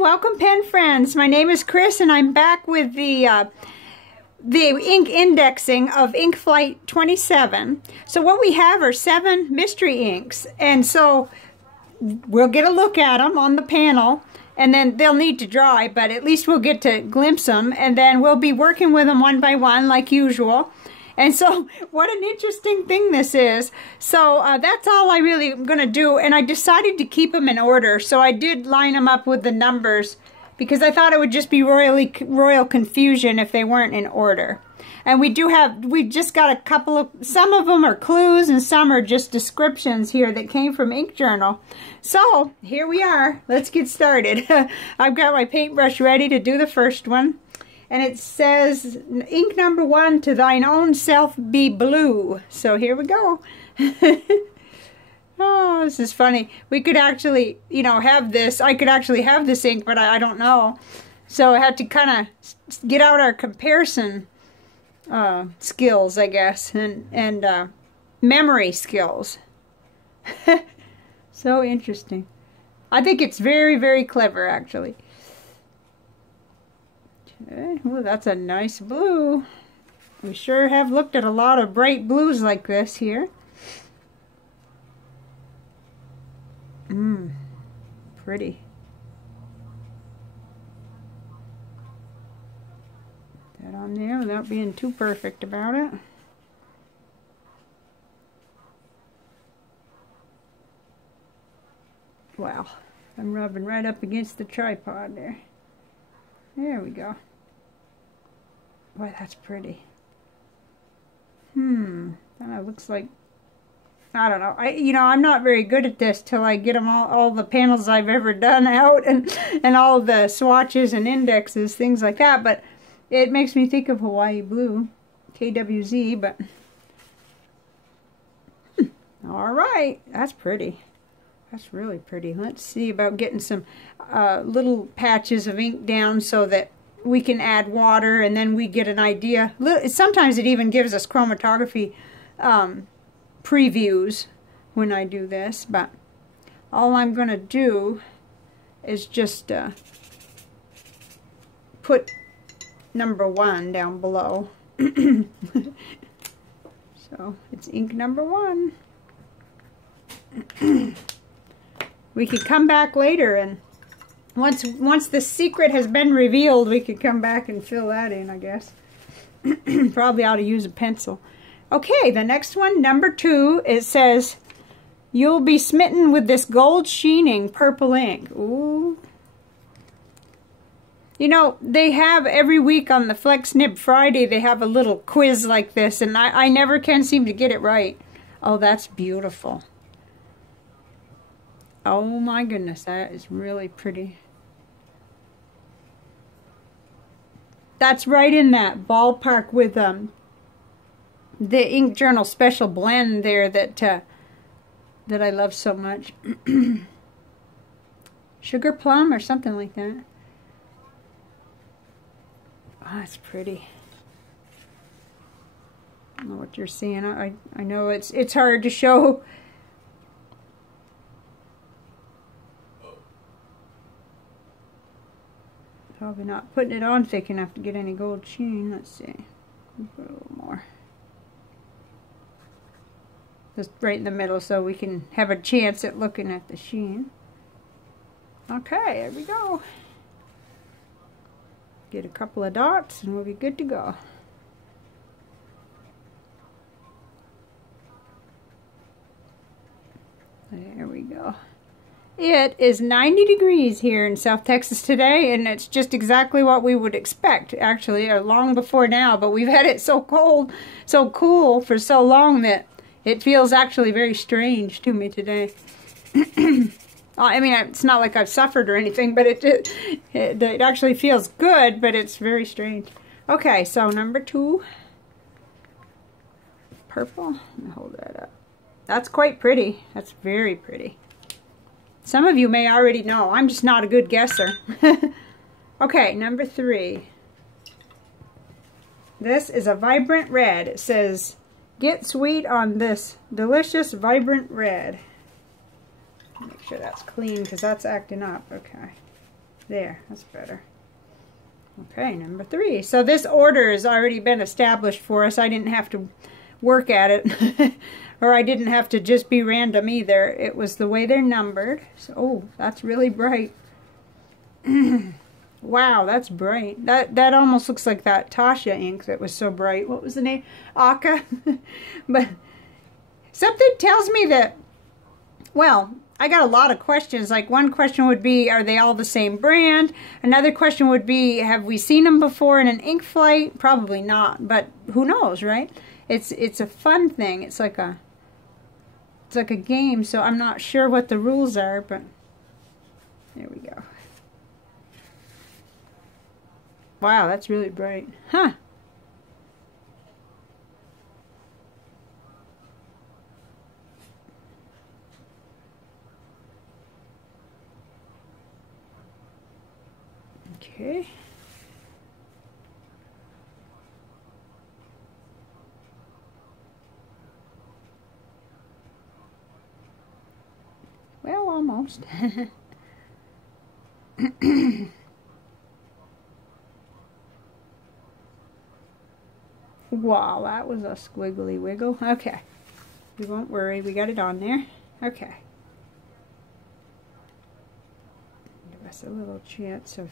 welcome pen friends. My name is Chris and I'm back with the ink indexing of Ink Flight 27. So what we have are 7 mystery inks, and so we'll get a look at them on the panel, and then they'll need to dry, but at least we'll get to glimpse them, and then we'll be working with them one by one like usual. And so what an interesting thing this is. So that's all I really am going to do, and I decided to keep them in order. So I did line them up with the numbers because I thought it would just be royal confusion if they weren't in order. And we've just got a couple of, some of them are clues and some are just descriptions here that came from Ink Journal. So here we are. Let's get started. I've got my paintbrush ready to do the first one. And it says, ink number 1, to thine own self be blue. So here we go. Oh, this is funny. We could actually, you know, have this. I could actually have this ink, but I don't know. So I had to kind of get out our comparison skills, I guess, and memory skills. So interesting. I think it's very, very clever, actually. Okay. Well, that's a nice blue. We sure have looked at a lot of bright blues like this here. Pretty. That on there without being too perfect about it. Wow. I'm rubbing right up against the tripod there. There we go. Boy, that's pretty. That looks like, I don't know. I'm not very good at this till I get them all the panels I've ever done out and all the swatches and indexes, things like that. But it makes me think of Hawaii Blue, KWZ. But all right, that's pretty. That's really pretty. Let's see about getting some little patches of ink down so that we can add water and then we get an idea. Sometimes it even gives us chromatography previews when I do this, but all I'm going to do is just put number 1 down below. So it's ink number 1. We could come back later, and once the secret has been revealed, we could come back and fill that in, I guess. Probably ought to use a pencil. Okay, the next one, number 2, it says, you'll be smitten with this gold sheening purple ink. Ooh. You know, they have every week on the Flex Nib Friday, they have a little quiz like this, and I never can seem to get it right. Oh, that's beautiful. Oh my goodness, that is really pretty. That's right in that ballpark with the Ink Journal Special Blend there that I love so much. Sugar Plum or something like that. Oh, that's pretty. I don't know what you're seeing. I know it's hard to show. Probably not putting it on thick enough to get any gold sheen. Let's see. Put a little more. Just right in the middle so we can have a chance at looking at the sheen. Okay, there we go. Get a couple of dots and we'll be good to go. There we go. It is 90 degrees here in South Texas today, and it's just exactly what we would expect, actually, long before now. But we've had it so cold, so cool for so long that it feels actually very strange to me today. I mean, it's not like I've suffered or anything, but it actually feels good, but it's very strange. Okay, so number 2, purple. Let me hold that up. That's quite pretty. That's very pretty. Some of you may already know. I'm just not a good guesser. Okay, number 3. This is a vibrant red. It says, get sweet on this delicious vibrant red. Make sure that's clean because that's acting up. Okay. There, that's better. Okay, number 3. So this order has already been established for us. I didn't have to work at it. Or I didn't have to just be random either. It was the way they're numbered. So, oh, that's really bright. Wow, that's bright. That almost looks like that Tasha ink that was so bright. What was the name? Aka? But something tells me that, well, I got a lot of questions. Like one question would be, are they all the same brand? Another question would be, have we seen them before in an ink flight? Probably not, but who knows, right? It's a fun thing. It's like a game, so I'm not sure what the rules are, but there we go. Wow, that's really bright. Huh. Okay. Well, almost. Wow, that was a squiggly wiggle. Okay. We won't worry. We got it on there. Okay. Give us a little chance of...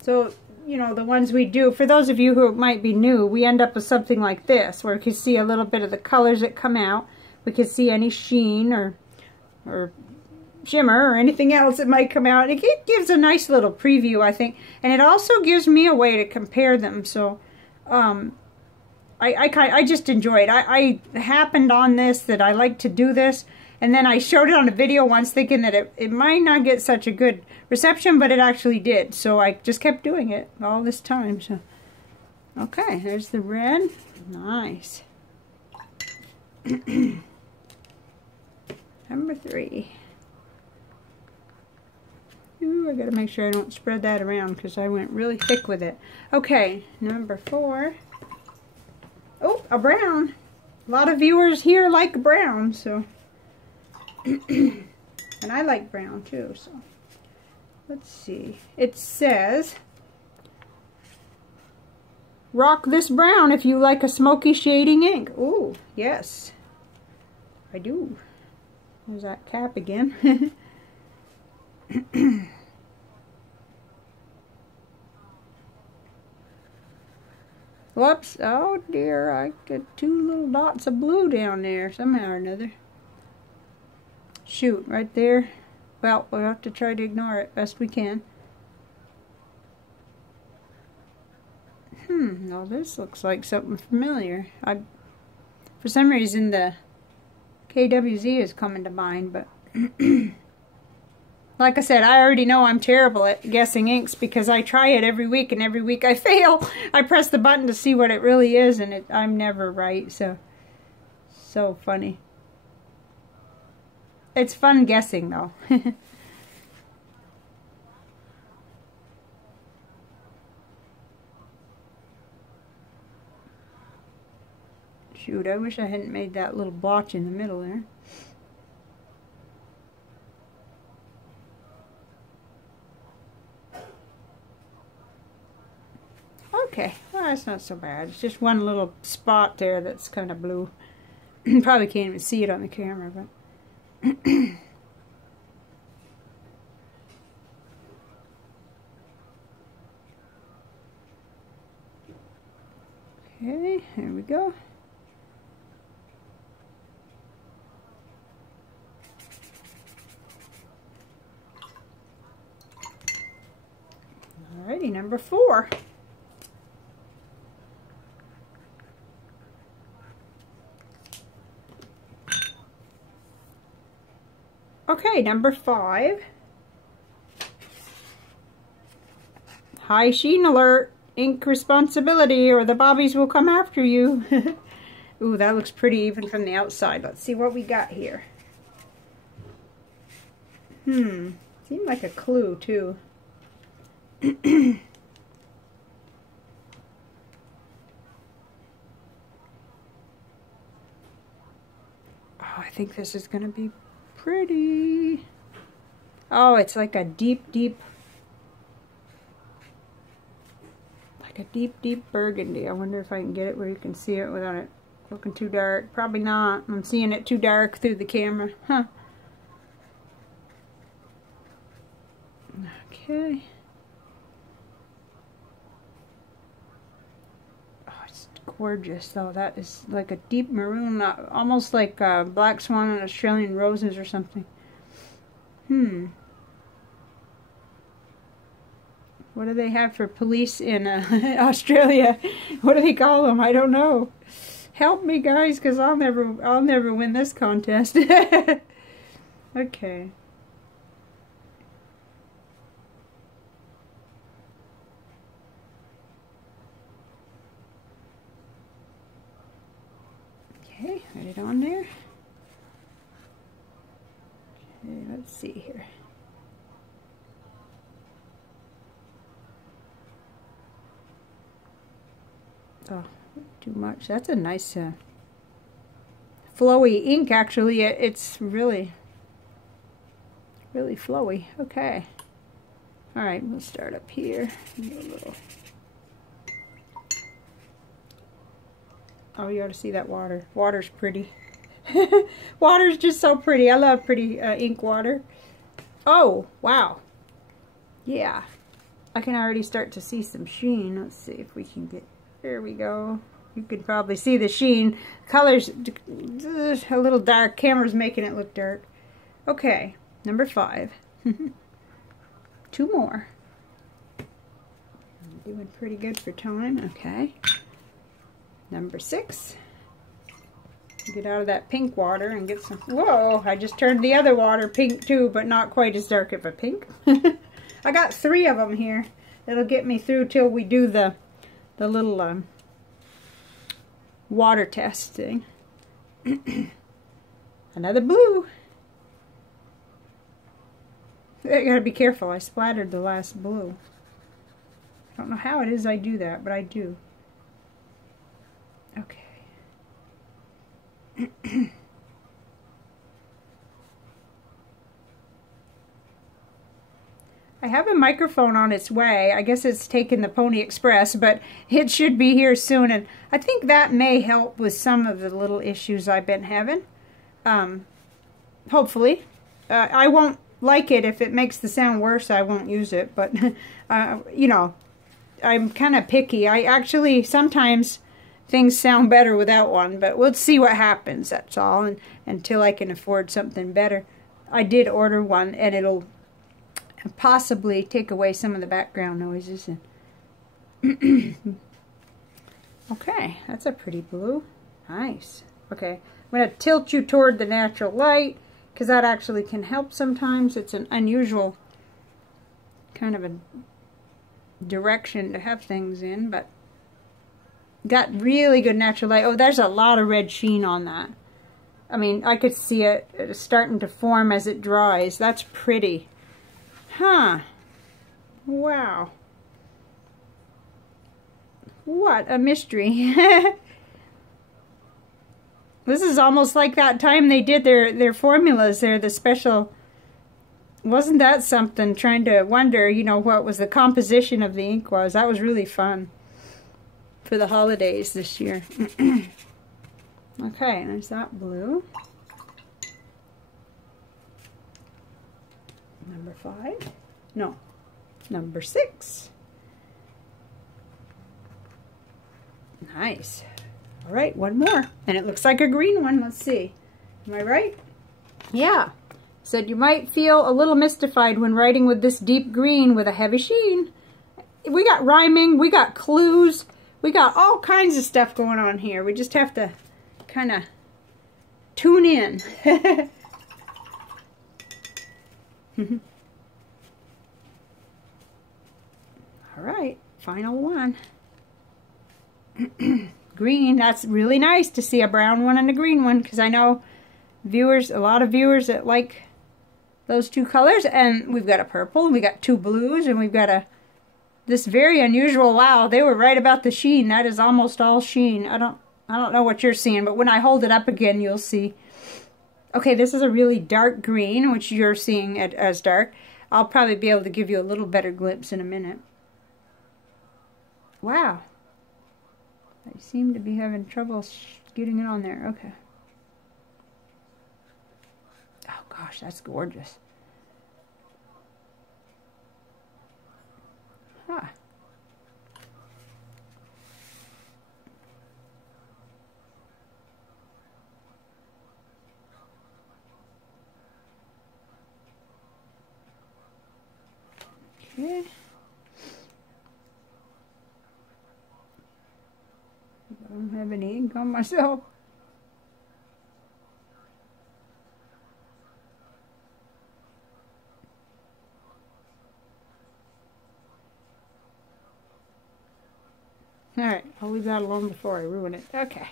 So, you know, the ones we do, for those of you who might be new, we end up with something like this, where you can see a little bit of the colors that come out. We can see any sheen or shimmer or anything else that might come out. It gives a nice little preview, I think. And it also gives me a way to compare them. So, I just enjoy it. I happened on this that I like to do this. And then I showed it on a video once thinking that it might not get such a good reception, but it actually did. So I just kept doing it all this time. So, okay, there's the red. Nice. Number 3. Ooh, I gotta make sure I don't spread that around because I went really thick with it. Okay, number 4. Oh, a brown. A lot of viewers here like brown, so. And I like brown too, so. Let's see. It says, rock this brown if you like a smoky shading ink. Ooh, yes. I do. There's that cap again. Whoops. Oh dear, I got 2 little dots of blue down there somehow or another. Shoot, right there. Well, we'll have to try to ignore it best we can. Now this looks like something familiar. For some reason the KWZ is coming to mind, but like I said, I already know I'm terrible at guessing inks because I try it every week and every week I fail. I press the button to see what it really is and I'm never right, so funny. It's fun guessing though. Shoot, I wish I hadn't made that little blotch in the middle there. Okay, well, that's not so bad. It's just one little spot there that's kind of blue. Probably can't even see it on the camera, but... Okay, here we go. Alrighty, number 4. Okay, number 5. High sheen alert. Ink responsibility or the bobbies will come after you. Ooh, that looks pretty even from the outside. Let's see what we got here. Seemed like a clue too. Oh, I think this is going to be pretty. Oh, it's like a deep, deep, deep burgundy. I wonder if I can get it where you can see it without it looking too dark. Probably not. I'm seeing it too dark through the camera. Huh. Okay. Oh, it's gorgeous though. That is like a deep maroon, almost like Black Swan and Australian Roses or something. What do they have for police in Australia? What do they call them? I don't know. Help me, guys, because I'll never win this contest. Okay. Okay, write it on there. Okay, let's see here. Oh, too much. That's a nice flowy ink, actually. It's really flowy. Okay. All right, we'll start up here. Oh, you ought to see that water. Water's pretty. Water's just so pretty. I love pretty ink water. Oh, wow. Yeah. I can already start to see some sheen. Let's see if we can get... There we go. You can probably see the sheen. Color's a little dark. Camera's making it look dark. Okay, number 5. 2 more. I'm doing pretty good for time. Okay. Number 6. Get out of that pink water and get some... Whoa, I just turned the other water pink too, but not quite as dark of a pink. I got 3 of them here. That'll get me through till we do the little water test thing. Another blue. I gotta be careful. I splattered the last blue. I don't know how it is I do that, but I do. Okay. I have a microphone on its way. I guess it's taken the Pony Express, but it should be here soon. And I think that may help with some of the little issues I've been having. Hopefully. I won't like it if it makes the sound worse. I won't use it. But, you know, I'm kind of picky. I actually, sometimes things sound better without one. But we'll see what happens, that's all. And until I can afford something better. I did order one, and it'll possibly take away some of the background noises. Okay, that's a pretty blue. Nice. Okay, I'm going to tilt you toward the natural light because that actually can help sometimes. It's an unusual kind of a direction to have things in, but got really good natural light. Oh, there's a lot of red sheen on that. I mean, I could see it starting to form as it dries. That's pretty. Huh. Wow. What a mystery. This is almost like that time they did their formulas there, the special. Wasn't that something? Trying to wonder, you know, what was the composition of the ink was. That was really fun for the holidays this year. Okay, there's that blue. Number 5. No. Number 6. Nice. All right, one more. And it looks like a green one. Let's see. Am I right? Yeah. Said you might feel a little mystified when writing with this deep green with a heavy sheen. We got rhyming. We got clues. We got all kinds of stuff going on here. We just have to kind of tune in. All right, final one. Green. That's really nice to see a brown one and a green one, because I know viewers, a lot of viewers that like those 2 colors. And we've got a purple, and we got 2 blues, and we've got this very unusual. Wow, they were right about the sheen. That is almost all sheen. I don't know what you're seeing, but when I hold it up again, you'll see Okay, this is a really dark green, which you're seeing as dark. I'll probably be able to give you a little better glimpse in a minute. Wow. I seem to be having trouble getting it on there. Okay. Oh gosh, that's gorgeous. Huh. Okay. I don't have any ink on myself. Alright, I'll leave that alone before I ruin it. Okay.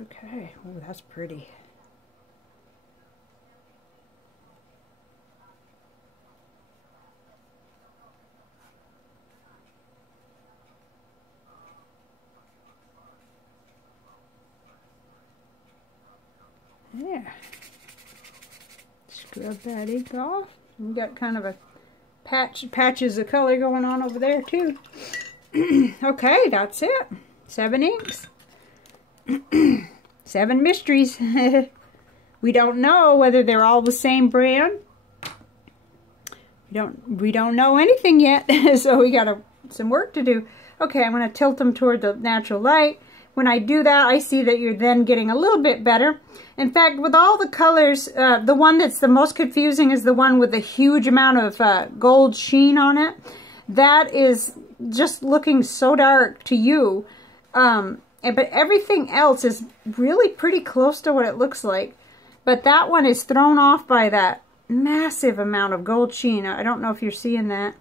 Okay. Oh, that's pretty. Yeah. Scrub that ink off. We got kind of a patches of color going on over there too. Okay, that's it. 7 inks. 7 mysteries. We don't know whether they're all the same brand. We don't know anything yet, so we got some work to do. Okay, I'm going to tilt them toward the natural light. When I do that, I see that you're then getting a little bit better. In fact, with all the colors, the one that's the most confusing is the one with a huge amount of gold sheen on it. That is just looking so dark to you. But everything else is really pretty close to what it looks like. But that one is thrown off by that massive amount of gold sheen. I don't know if you're seeing that.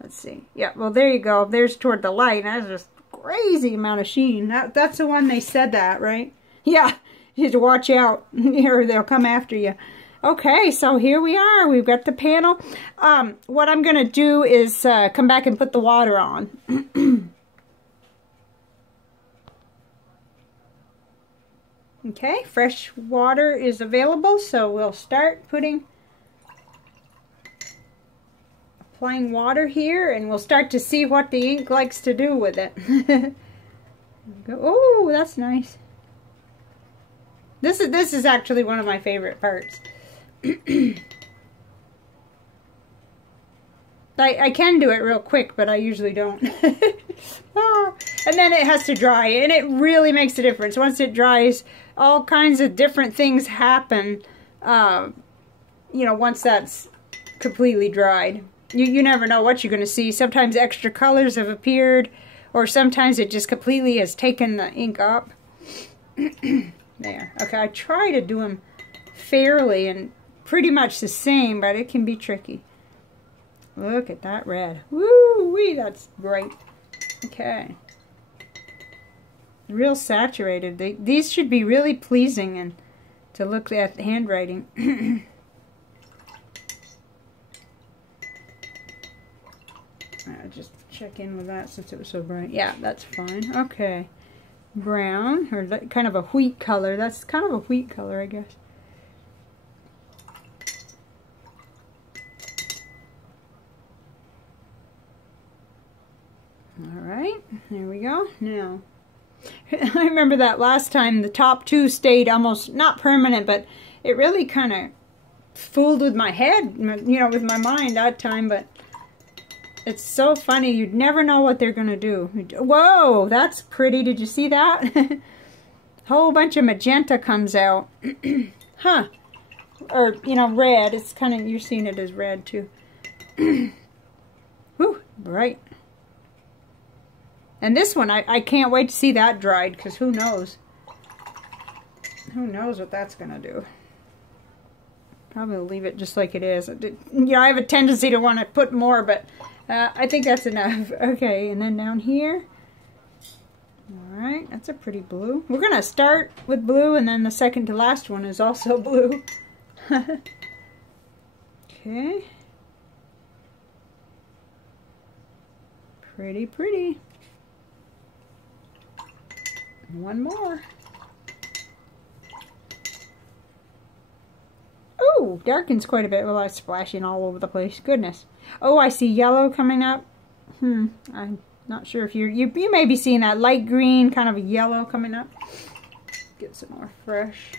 Let's see. Yeah, well, there you go. There's toward the light. That's just crazy amount of sheen. That's the one they said that, right? Yeah, you have to watch out or they'll come after you. Okay, so here we are. We've got the panel. What I'm going to do is come back and put the water on. Okay, fresh water is available, so we'll start applying water here, and we'll start to see what the ink likes to do with it. Oh, that's nice. This is actually one of my favorite parts. I can do it real quick, but I usually don't. Oh, and then it has to dry, and it really makes a difference. Once it dries, all kinds of different things happen, you know, once that's completely dried. You never know what you're going to see. Sometimes extra colors have appeared, or sometimes it just completely has taken the ink up. There. Okay, I try to do them fairly and pretty much the same, but it can be tricky. Look at that red. Woo-wee, that's great. Okay. Real saturated. These should be really pleasing and to look at the handwriting. I'll just check in with that since it was so bright. Yeah, that's fine. Okay. Brown, or kind of a wheat color. That's kind of a wheat color, I guess. Alright, there we go. Now, I remember that last time the top two stayed almost, not permanent, but it really kind of fooled with my head, you know, with my mind that time, but it's so funny. You'd never know what they're going to do. Whoa, that's pretty. Did you see that? Whole bunch of magenta comes out. Huh. Or, you know, red. It's kind of, you're seeing it as red too. Whew, bright. And this one, I can't wait to see that dried, because who knows? Who knows what that's going to do. Probably leave it just like it is. You know, I have a tendency to want to put more, but I think that's enough. Okay, and then down here. Alright, that's a pretty blue. We're going to start with blue, and then the second to last one is also blue. Okay. Pretty, pretty. One more. Woo! Darkens quite a bit. Well, it's splashing all over the place. Goodness. Oh, I see yellow coming up. I'm not sure if you may be seeing that light green, kind of a yellow coming up. Get some more fresh.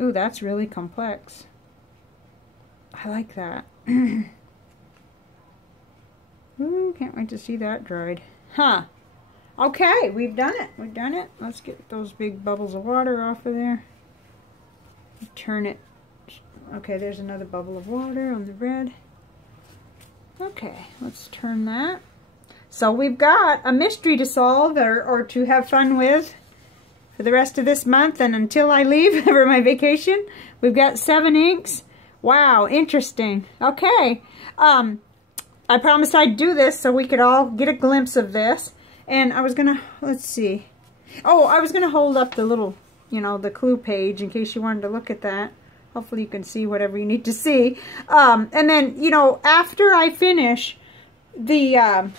Ooh, that's really complex. I like that. Ooh, can't wait to see that dried. Huh. Okay, we've done it. We've done it. Let's get those big bubbles of water off of there. Turn it. Okay, there's another bubble of water on the red. Okay, let's turn that. So we've got a mystery to solve or to have fun with for the rest of this month and until I leave for my vacation. We've got 7 inks. Wow, interesting. Okay. I promised I'd do this so we could all get a glimpse of this. And I was gonna, let's see. Oh, I was gonna hold up the little, you know, the clue page in case you wanted to look at that. Hopefully you can see whatever you need to see. And then, you know, after I finish the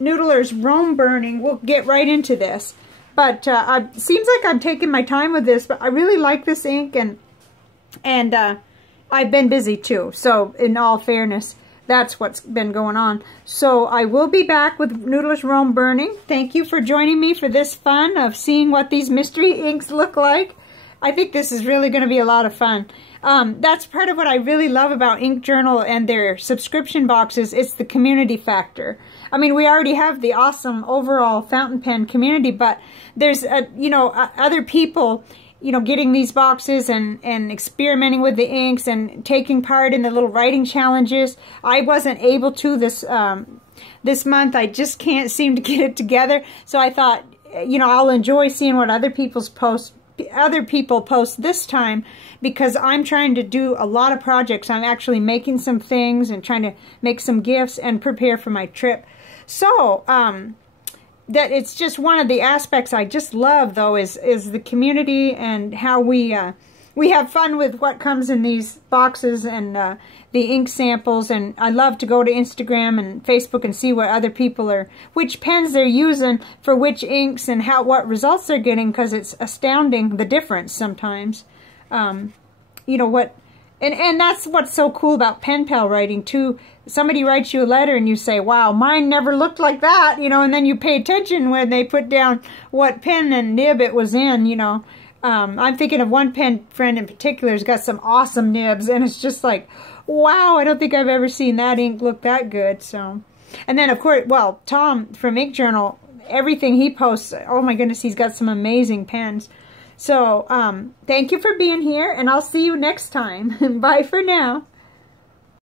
Noodler's Rome burning, we'll get right into this. But it seems like I'm taking my time with this, but I really like this ink, and I've been busy too. So in all fairness, that's what's been going on. So I will be back with Noodler's Rome burning. Thank you for joining me for this fun of seeing what these mystery inks look like. I think this is really going to be a lot of fun. That's part of what I really love about Ink Journal and their subscription boxes. It's the community factor. I mean, we already have the awesome overall fountain pen community, but there's, you know, other people, you know, getting these boxes and experimenting with the inks and taking part in the little writing challenges. I wasn't able to this month. I just can't seem to get it together. So I thought, you know, I'll enjoy seeing what other people post this time, because I'm trying to do a lot of projects. I'm actually making some things and trying to make some gifts and prepare for my trip. So that it's just one of the aspects I just love, though, is the community and how we have fun with what comes in these boxes and the ink samples. And I love to go to Instagram and Facebook and see what other people are, which pens they're using for which inks and what results they're getting, because it's astounding the difference sometimes. You know what? And that's what's so cool about pen pal writing too. Somebody writes you a letter and you say, wow, mine never looked like that, you know, and then you pay attention when they put down what pen and nib it was in, you know. I'm thinking of one pen friend in particular who's got some awesome nibs, and it's just like, wow, I don't think I've ever seen that ink look that good. So, and then of course, well, Tom from Ink Journal, everything he posts, oh my goodness, he's got some amazing pens. So, thank you for being here, and I'll see you next time. Bye for now.